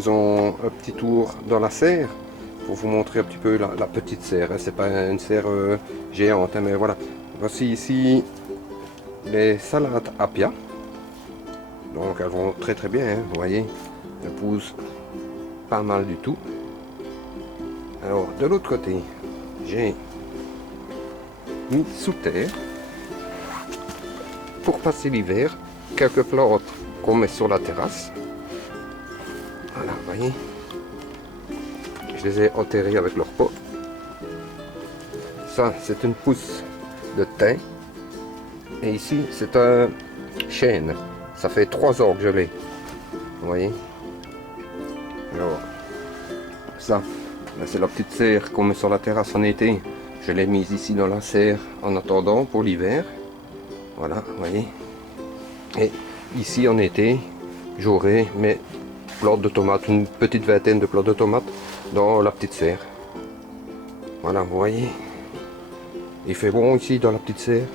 faisons un petit tour dans la serre pour vous montrer un petit peu la petite serre. C'est pas une serre géante, hein, mais voilà. Voici ici les salades Appia. Donc elles vont très très bien, hein, vous voyez. Elles poussent pas mal du tout. Alors de l'autre côté, j'ai mis sous terre pour passer l'hiver quelques plantes qu'on met sur la terrasse. Voilà, vous voyez. Je les ai enterrés avec leur pot. Ça, c'est une pousse de thym. Et ici, c'est un chêne. Ça fait 3 ans que je l'ai. Vous voyez. Alors, ça, c'est la petite serre qu'on met sur la terrasse en été. Je l'ai mise ici dans la serre en attendant pour l'hiver. Voilà, vous voyez. Et ici en été, j'aurai mes plantes de tomates, une petite vingtaine de plantes de tomates dans la petite serre. Voilà, vous voyez. Il fait bon ici dans la petite serre,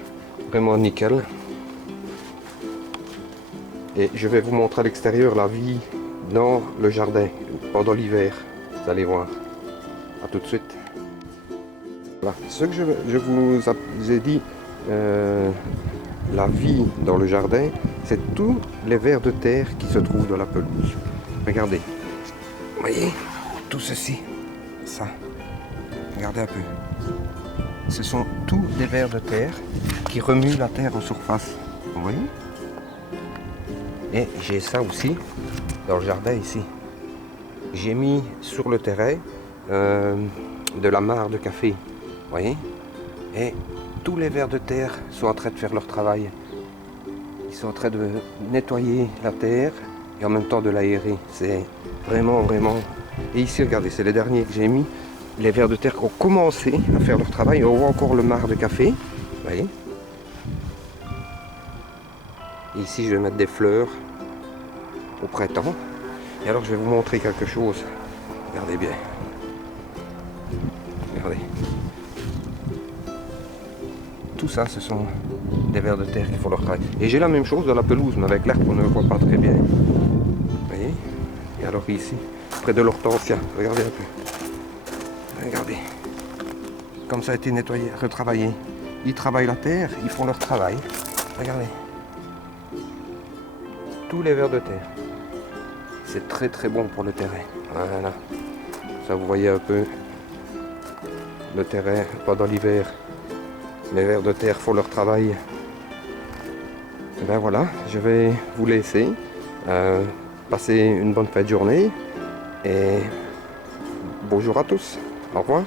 vraiment nickel. Et je vais vous montrer à l'extérieur la vie dans le jardin pendant l'hiver. Vous allez voir. A tout de suite. Voilà, ce que je vous ai dit, la vie dans le jardin, c'est tous les vers de terre qui se trouvent dans la pelouse. Regardez. Vous voyez, tout ceci, ça. Regardez un peu. Ce sont tous des vers de terre qui remuent la terre en surface. Vous voyez? Et j'ai ça aussi dans le jardin ici. J'ai mis sur le terrain de la mare de café. Vous voyez? Et tous les vers de terre sont en train de faire leur travail. Ils sont en train de nettoyer la terre et en même temps de l'aérer. C'est vraiment, vraiment... Et ici, regardez, c'est les derniers que j'ai mis. Les vers de terre qui ont commencé à faire leur travail. On voit encore le mare de café. Vous voyez? Et ici, je vais mettre des fleurs au printemps. Et alors, je vais vous montrer quelque chose. Regardez bien. Regardez. Tout ça, ce sont des vers de terre qui font leur travail. Et j'ai la même chose dans la pelouse, mais avec l'herbe, on ne le voit pas très bien. Vous voyez? Et alors ici, près de l'hortensia, regardez un peu. Regardez. Comme ça a été nettoyé, retravaillé. Ils travaillent la terre, ils font leur travail. Regardez. Tous les vers de terre. C'est très très bon pour le terrain. Voilà. Ça, vous voyez un peu le terrain pendant l'hiver. Les vers de terre font leur travail. Et ben voilà, je vais vous laisser. Passer une bonne fin de journée. Et bonjour à tous. Au revoir.